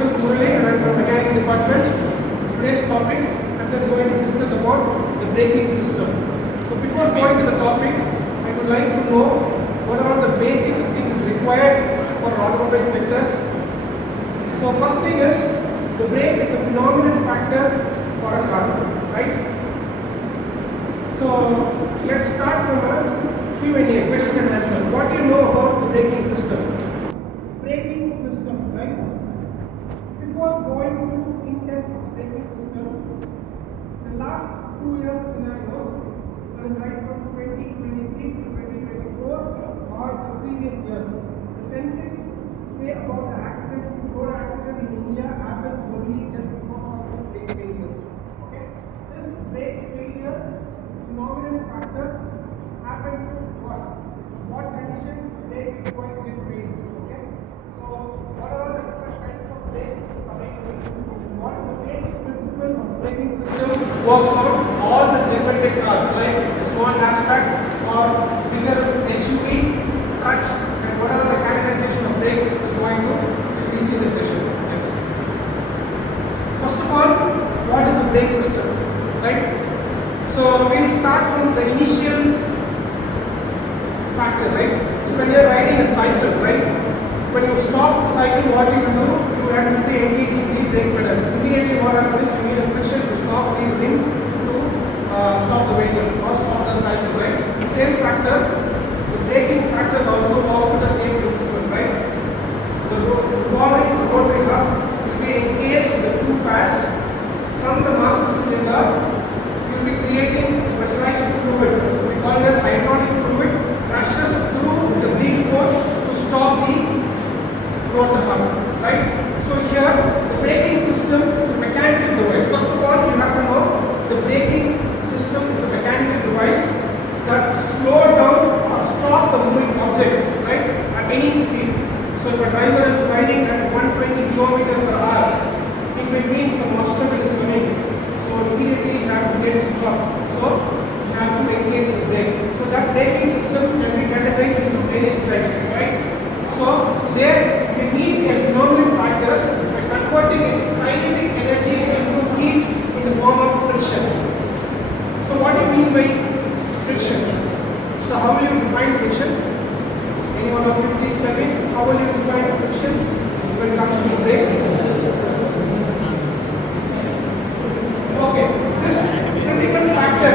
myself Murali and I am from Mechanical Department. Today's topic, I am just going to discuss about the braking system. So before going to the topic, I would like to know what are all the basics things required for automobile sectors. So first thing is, the brake is a phenomenal factor for a car, right? So let's start from a Q&A, question and answer. What do you know about the braking system? Braking system, right? Before going to in-depth braking system, the last 2 years scenarios, right from 2023 to 2024 or the previous years, the census say about the road accident in India happens only just because of the brake failures. Okay, this brake failure phenomenal factor happened to what condition brake is going to get failed. Okay, so what are the different kinds of brakes available? What is the basic principle of braking system? Works on all the segmented cars like a small hatchback or bigger SUV, trucks, and what are the categorization of brakes is going to we see this session. Yes. First of all, what is a brake system? Right? So we'll start from the initial factor, right? So when you are riding a cycle, right? When you stop the cycle, what you will do? You have to be engaging the brake pedals. Immediately what happens is you need a friction to stop the ring to stop the vehicle or stop the cycle, right? The same factor, the braking factor also works on the same principle, right? The rotary hub will be engaged with the two pads from the master cylinder. You will be creating pressurized fluid. We call it as hydraulic fluid rushes through the brake force to stop the rotor hub. Right? So here the braking system is a mechanical device. First of all, you have to know the braking system is a mechanical device that slow down or stop the moving object, right, at any speed. So if a driver is riding at 120 km per hour, it may mean some obstacle is coming. So immediately you have to get stopped. So you have to engage the brake. So that braking system can be categorized into various types, right? So there you need a phenomenal factors by converting its kinetic energy into heat in the form of friction. So what do you mean by friction? So how will you define friction? Any one of you please tell me, how will you define friction when it comes to brake? Okay, this critical factor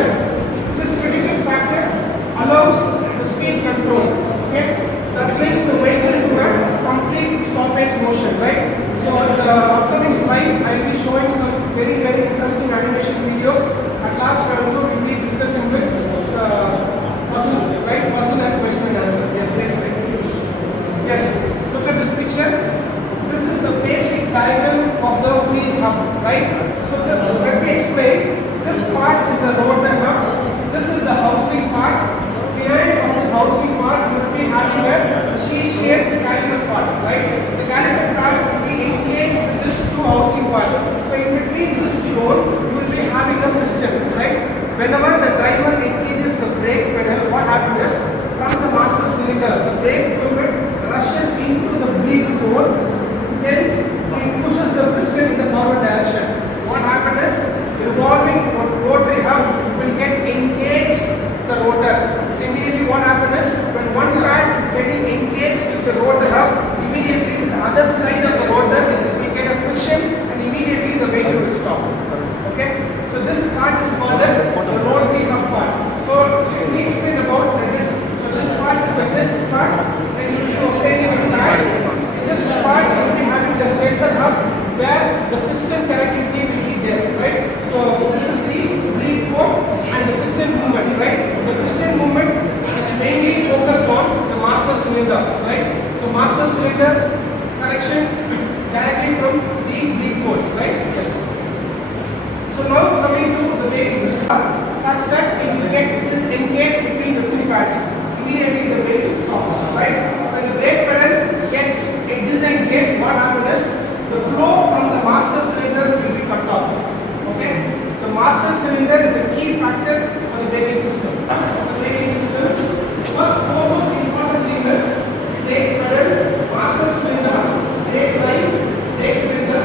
allows the speed control. Okay, that makes the vehicle to a complete stoppage motion, right? So in the upcoming slides, I will be showing some very interesting animation videos. At last, also we will be discussing with puzzle, right? Puzzle and question and answer. Yes, next slide. Yes, look at this picture. This is the basic diagram of the wheel hub, right? So let me explain. This part is the rotor hub. This is the housing part. Behind of this housing part, you will be having a C-shaped caliper part, right? The caliper part will be engaged with this two housing part. So in between this road, you will be having a piston, right? Whenever the driver engages the brake pedal, what happens is from the master cylinder, the brake fluid rushes into the bleed pole, hence it pushes the piston in the forward direction. What happens is revolving rotary hub will get engaged the rotor. So immediately what happens is when one pad is getting engaged with the rotor hub, immediately the other side of the rotor will get a friction and immediately the vehicle will stop. Okay? So this part is called as the rotary hub part. So let me explain about the disc. So this part is the disc part, and you will be obtaining a pad. In this part you will be having the center hub where the piston connectivity will be there, right? So this is the bleed force and the piston movement, right? The piston movement is mainly focused on the master cylinder, right? So master cylinder connection directly from the bleed force, right? Yes. So now coming to the brake such that it will get disengaged between the two pads. Immediately the vehicle stops, right? When the brake pedal gets disengaged, what happens is the flow from the master cylinder will be cut off. Okay? The master cylinder is a key factor for the braking system. The braking system, first foremost important thing is brake pedal, master cylinder, brake lines, brake cylinders,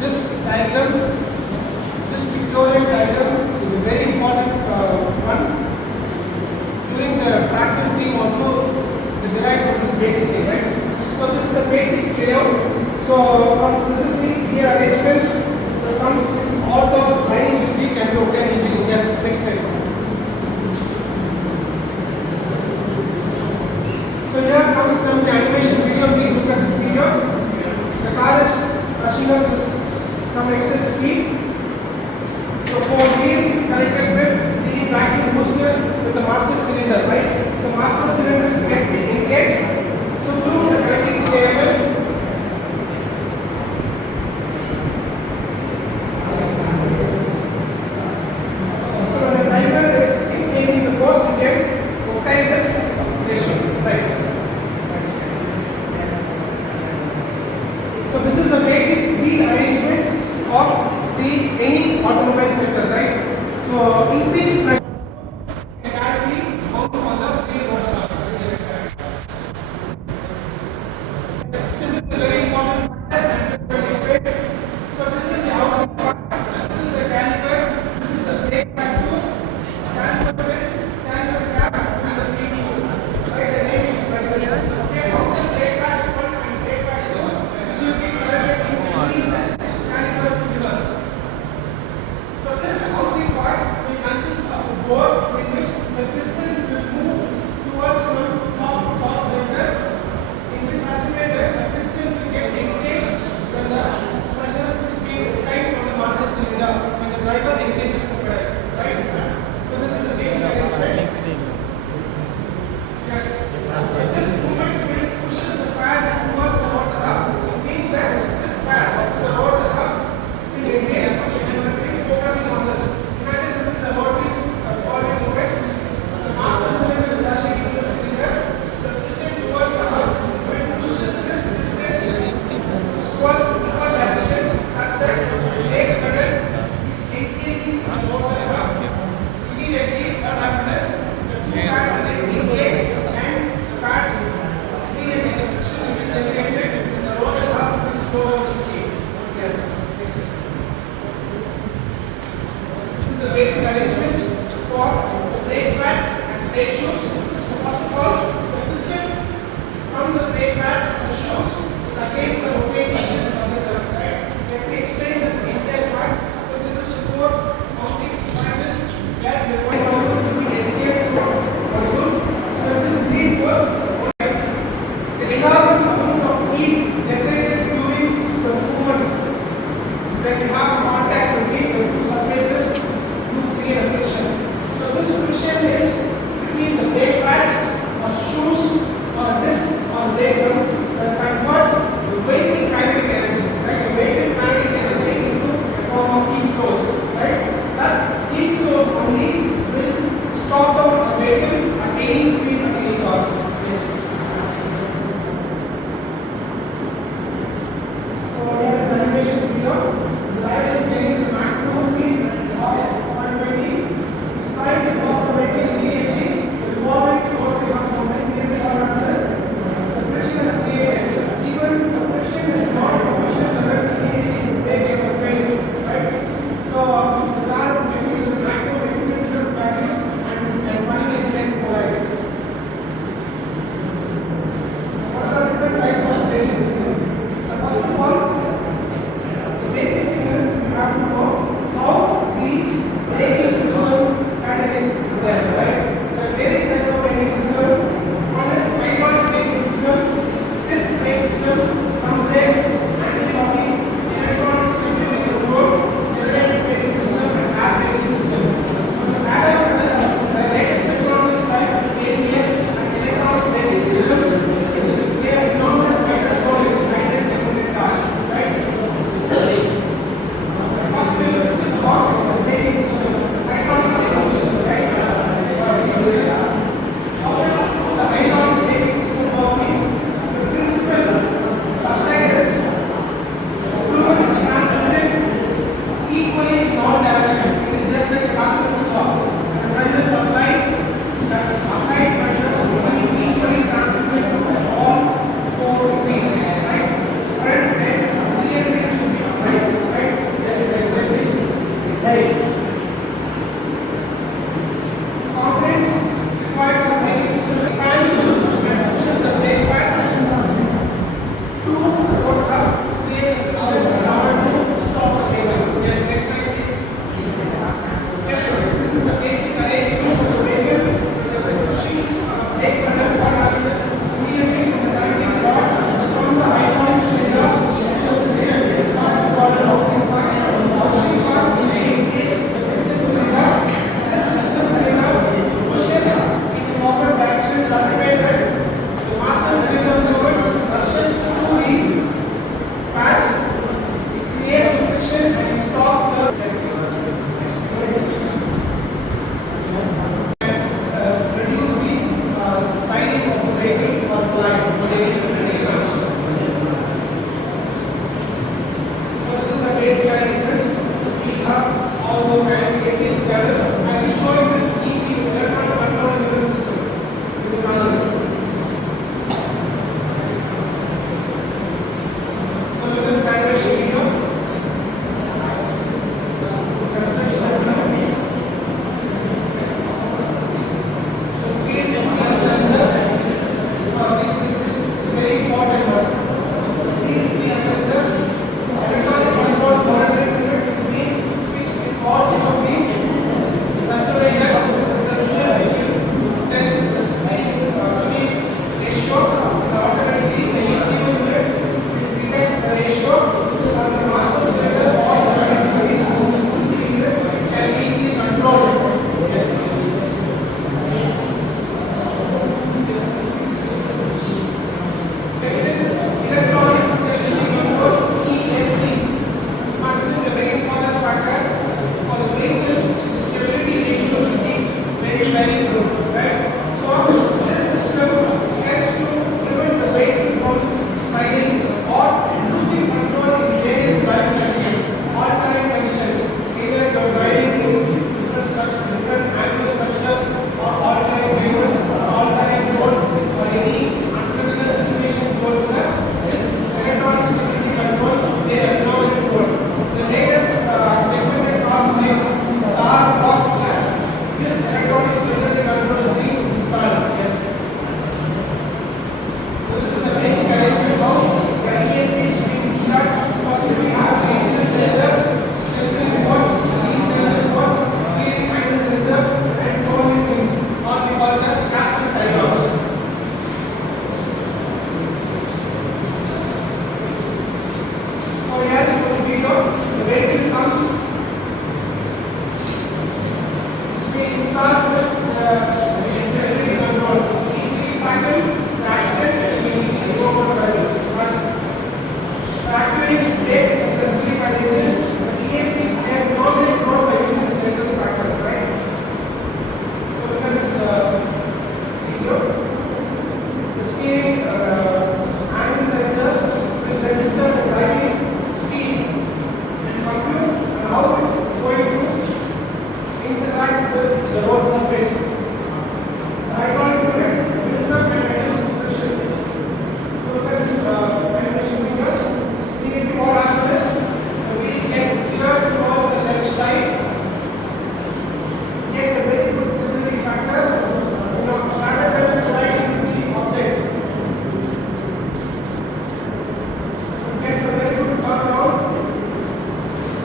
this diagram, this pictorial diagram is a very important one. During the practical team also, they derive from this basic thing, right? So this is the basic layout. So this is the arrangements, the sums, all those lines will be can be obtained easily. Yes, next slide. So here comes some animation video. Please look at this video. The car is rushing up with some excess speed. So for wheel connected with the vacuum booster with the master cylinder, right? So master cylinder is directly engaged. So through the connecting cable, so the driver is engaging the force to obtain this ratio, right? So this is the basic wheel arrangement of the any automobile sectors, right? So increased pressure can directly mount on the wheel motor. Yes, correct. This is the very important factor. So this is the housing part. This is the caliper. This is the brake pad tube. Caliper bits, caliper caps, and the brake tools. Right, the name is like this. Okay, how the brake pads one and brake pad two, which will be connected in between this caliper pillars. So this housing part will consist of a bore in which the piston will move towards from top to top center. In this such way that the piston will get engaged when the pressure is being obtained from the master cylinder when the driver engages the pedal. Right? So this is the basic arrangement. Yes. So this movement will pushes the pad towards the rotor hub. It means that this pad, the rotor hub, is being engaged and we will be focusing on this. Imagine this is the rotary movement. The master cylinder is rushing into the cylinder. The piston towards the hub will pushes this piston towards the equal direction such that the brake pedal is engaging the rotor hub. Immediately what happens? The two pads will engage and the pads immediately the friction will be generated and the rotor hub will slow down the speed. Yes. Next. This is the basic arrangements for the brake pads and brake shoes. So first of all, the piston from the brake pads and the shoes is against the rotating disc of the curve, right? Let me explain this entire part. So this is the four mounting devices where the one motor will be escaped molecules. So this bleed works. The enormous amount of heat generated during the movement when you have contact between the two surfaces to create a friction. So this friction is between the brake pads or shoes or disc or brake drum that converts the vehicle kinetic energy, right? The vehicle kinetic energy into a form of heat source, right? That heat source only will stop down a vehicle at any speed at any cost. Yes. So here is the animation video. The driver is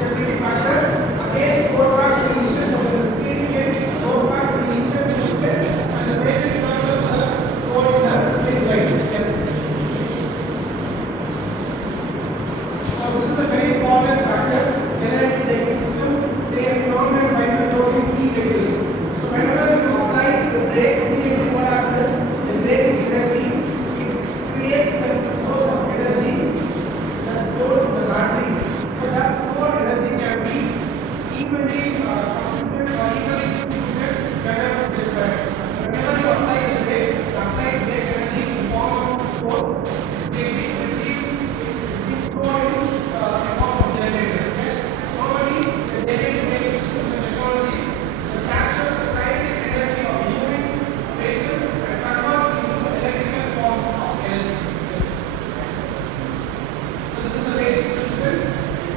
stability factor. Again, go back to the initial motion. The speed gets go back to the initial motion, and the weight becomes the whole straight line. Yes. So this is a very important factor. Generative braking system. They have phenomenon by controlling T vectors. So whenever you apply the brake, immediately what happens? The braking energy it creates the source of energy that's stored in the battery. So that stored energy can be evenly consumed or evenly distributed whenever it's required. So whenever you apply the brake energy in the form of force, it's being retrieved, it's stored in the form of generator. Yes, normally the generator braking systems and technology to capture the kinetic energy of moving vehicle and converts into the electrical form of energy. Yes. So this is the basic principle.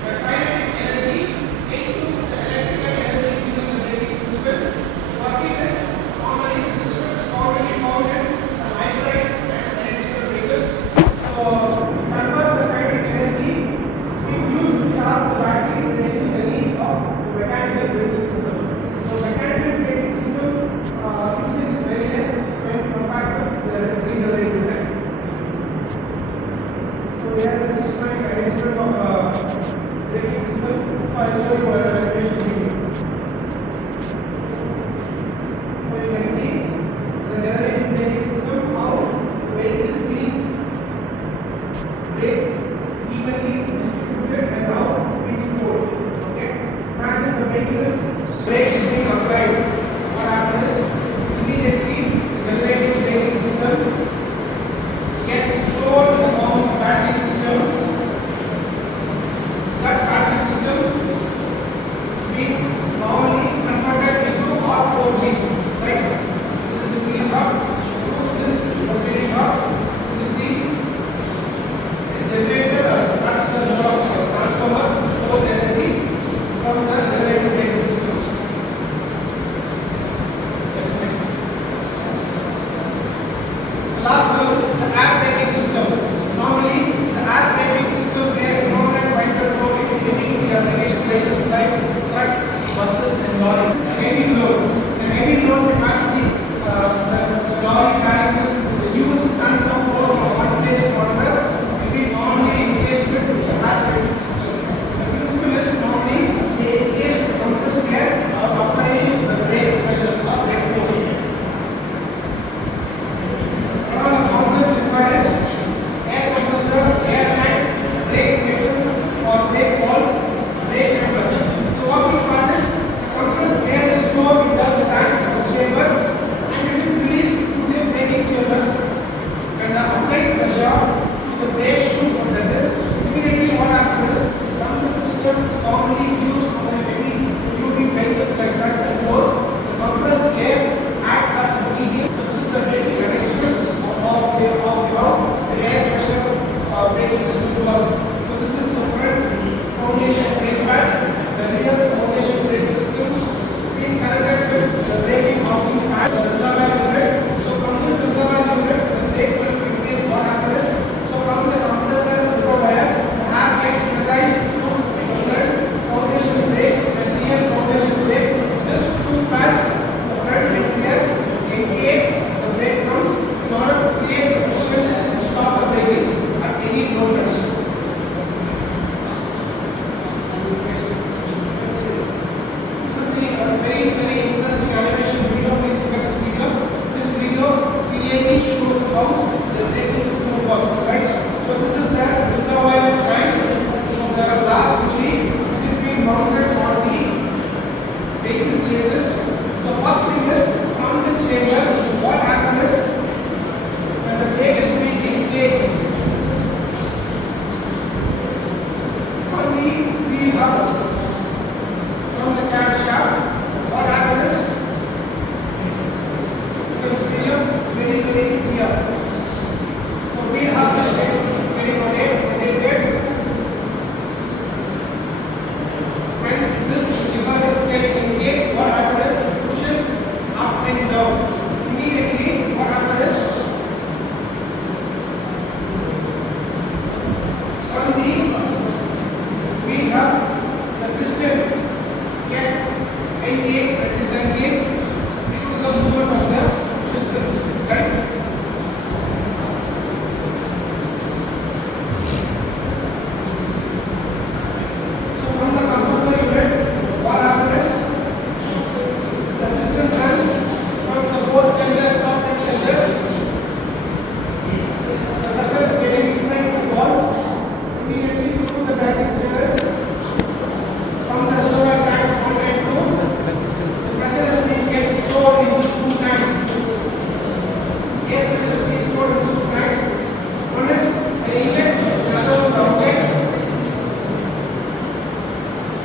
The kinetic energy into the electrical energy using the braking principle. Working is normally the system is commonly found in the hybrid and electrical vehicles. So it converts the kinetic energy being used to charge the battery, reducing the need of the mechanical braking system. So mechanical braking system usage is very less when compared to the regenerative braking. So we have the systematic arrangement of braking system. I'll show you what animation we do. So you can see the generative braking system, how the vehicle is being braked evenly distributed and how it's being stored. Okay? Imagine the vehicle is brake is being applied. What happens? Immediately the generative braking system gets stored in the form of a battery system. That battery system is being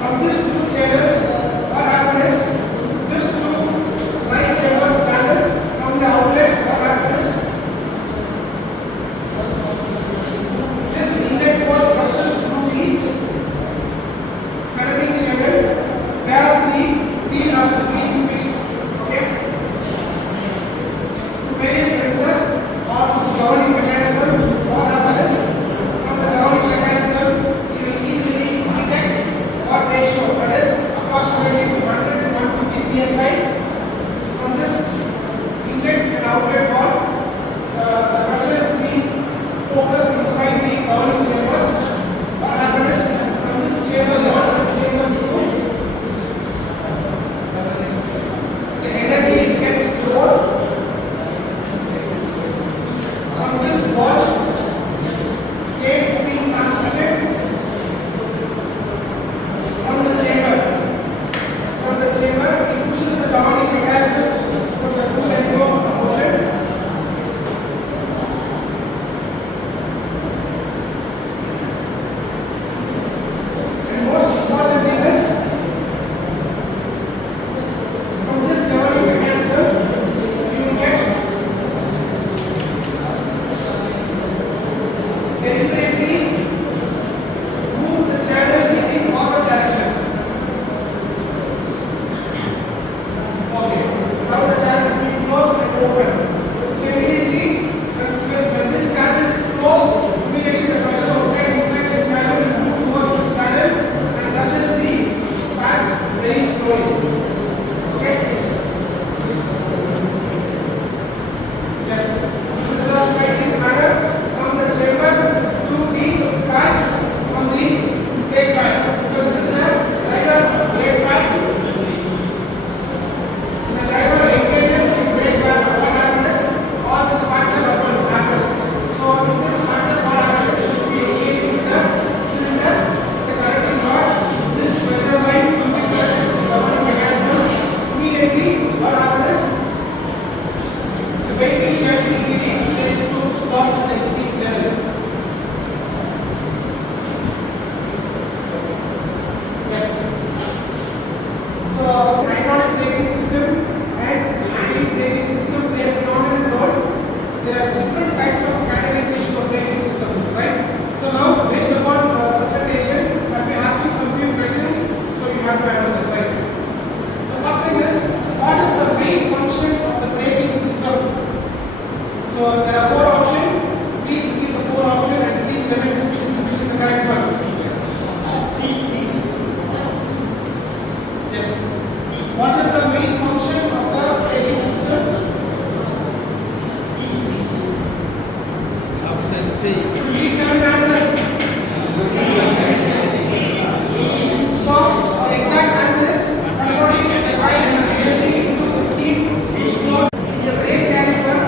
From these two channels, what happens is these two right chambers channels from the outlet, what happens is this inlet port passes through the connecting channel where the wheel is being fixed. Okay? To various sensors or governing mechanism, what happens is from the governing mechanism it will easily detect what ratio, that is approximately 100 to 150 psi. From this inlet and outlet valve, the pressure is being focused inside the governing chambers. What happens is from this chamber 1 and chamber 2, the energy gets stored. From this valve, heat is being transmitted from the chamber. From the chamber, it pushes the governing mechanism from the to and fro motion. And most important thing is, from this governing mechanism, you will get deliberately move the channel in the forward direction. Okay, now the channel is being closed and open. So immediately, when this channel is closed, immediately the pressure of air inside this channel will move towards this channel and rushes the fans very slowly. Okay? Yes. This is the slightly manner from the chamber to the pads from the brake pads. So this is the driver brake pads. The driver engages the brake pad. What happens is all these factors are going to happen. So in this factor, what happens is we engage with the cylinder, the connecting rod. This pressure lines will be connected to the governing mechanism. Immediately, what happens is the vehicle can easily manage to stop at the extreme level. Yes. So, hydraulic braking system and anti-braking system play a phenomenal role. There are different types of categorization of braking system, right? So now, based upon the presentation, I will ask you some few questions, so you have to answer, right? So first thing is, what is the main function of the braking system? So there are 4 options. Please read the 4 options and please tell me which is the correct one. Yes. What is the main function of the braking system? Please tell me the answer. So the exact answer is converting the oil and energy into heat to slow. The brake caliper,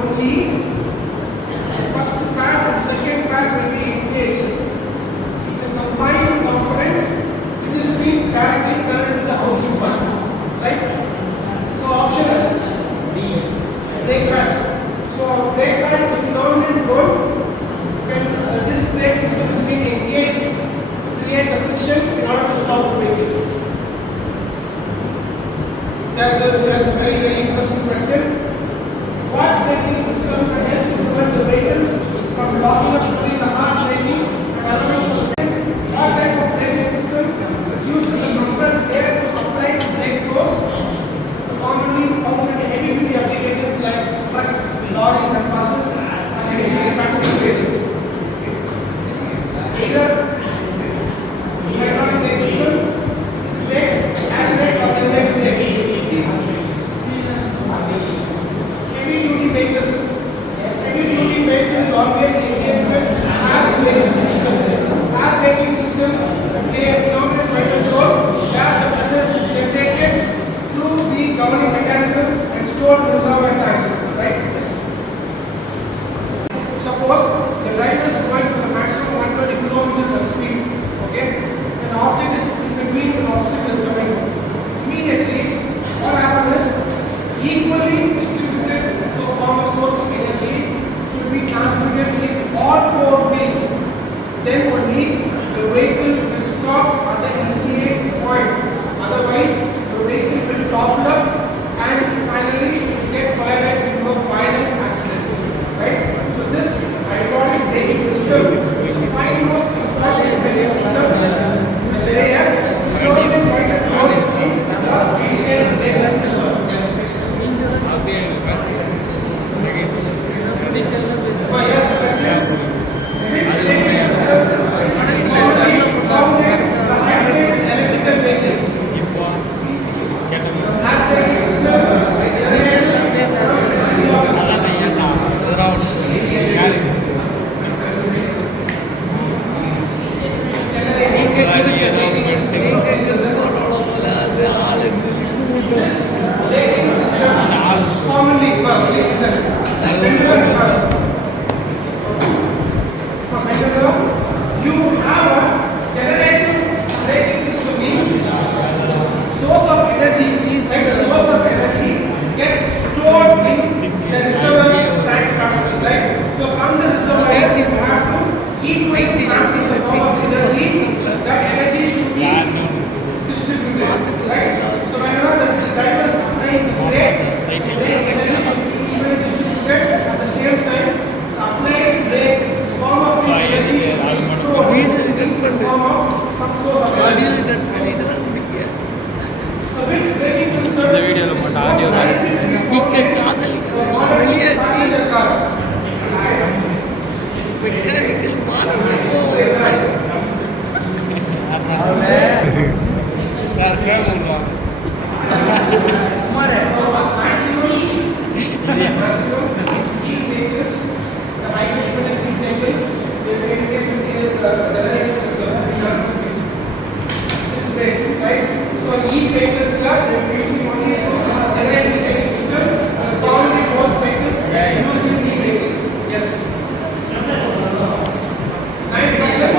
only the first pad and second pad will be engaged. It's a combined component which is being directly connected to the housing part, right? So option is D, brake pads. So brake pad is a phenomenal role when this brake system is being engaged to create the friction in order to stop the vehicle. That's a very interesting question. What safety system helps to prevent the vehicles from locking up during the hard braking and allowing for the same? What type of braking system uses the compressed air to apply the brake force? Commonly found in heavy duty applications like trucks, lorries, and buses, and additional passenger vehicles. Either hydraulic brake system, brake, hand brake, or the brake brake. Heavy duty vehicles. Heavy duty vehicles always engage with air braking systems. Air braking systems play a phenomenal vital role where the pressure is generated through the governing mechanism and stored in reservoir tanks. Right? Yes. Suppose the driver is going for the maximum 120 kilometers per speed. Okay? An object is in between, an obstacle is coming. Immediately, what happens is equally distributed source of energy should be transmitted in all 4 wheels. Then only the vehicle will stop at the So which braking system இந்த வீடியோல மட்டும் audio passenger car? Sir கேளுங்க So e-vehicles are using only generating braking system. Commonly most vehicles used in e-vehicles. Yes. 9%.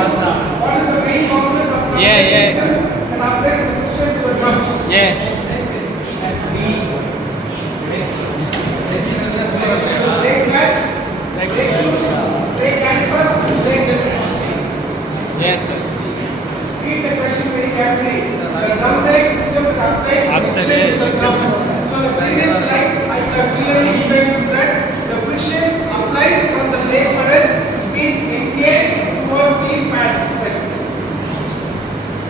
What is the main component of the system that applies the friction to a drum? Brake pads, brake shoes, brake calipers, brake disc. Read the question very carefully. The drum brake system that applies the friction to the drum. So in the previous slide, I have clearly explained to you that the friction applied from the brake pedal is being engaged towards the pads.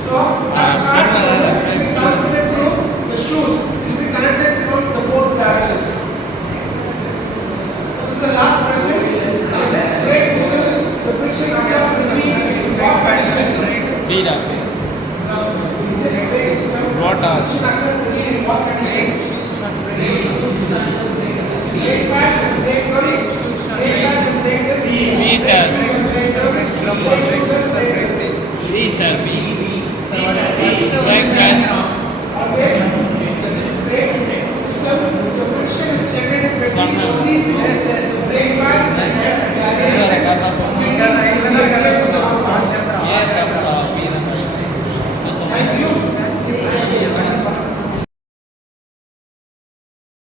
So the pads will be transmitted through the shoes. Will be connected from the both directions. This is the last question. In this brake system, the friction occurs only in what condition? வீடா In this brake system, Rotor. friction occurs only in what condition? Brake pads and brake drums, brake pads and brake discs, These brake are- shoes and brake drum, brake shoes and brake discs. these are Always, in this brake system, the friction is generated only through the brake pads and brake discs. Thank you.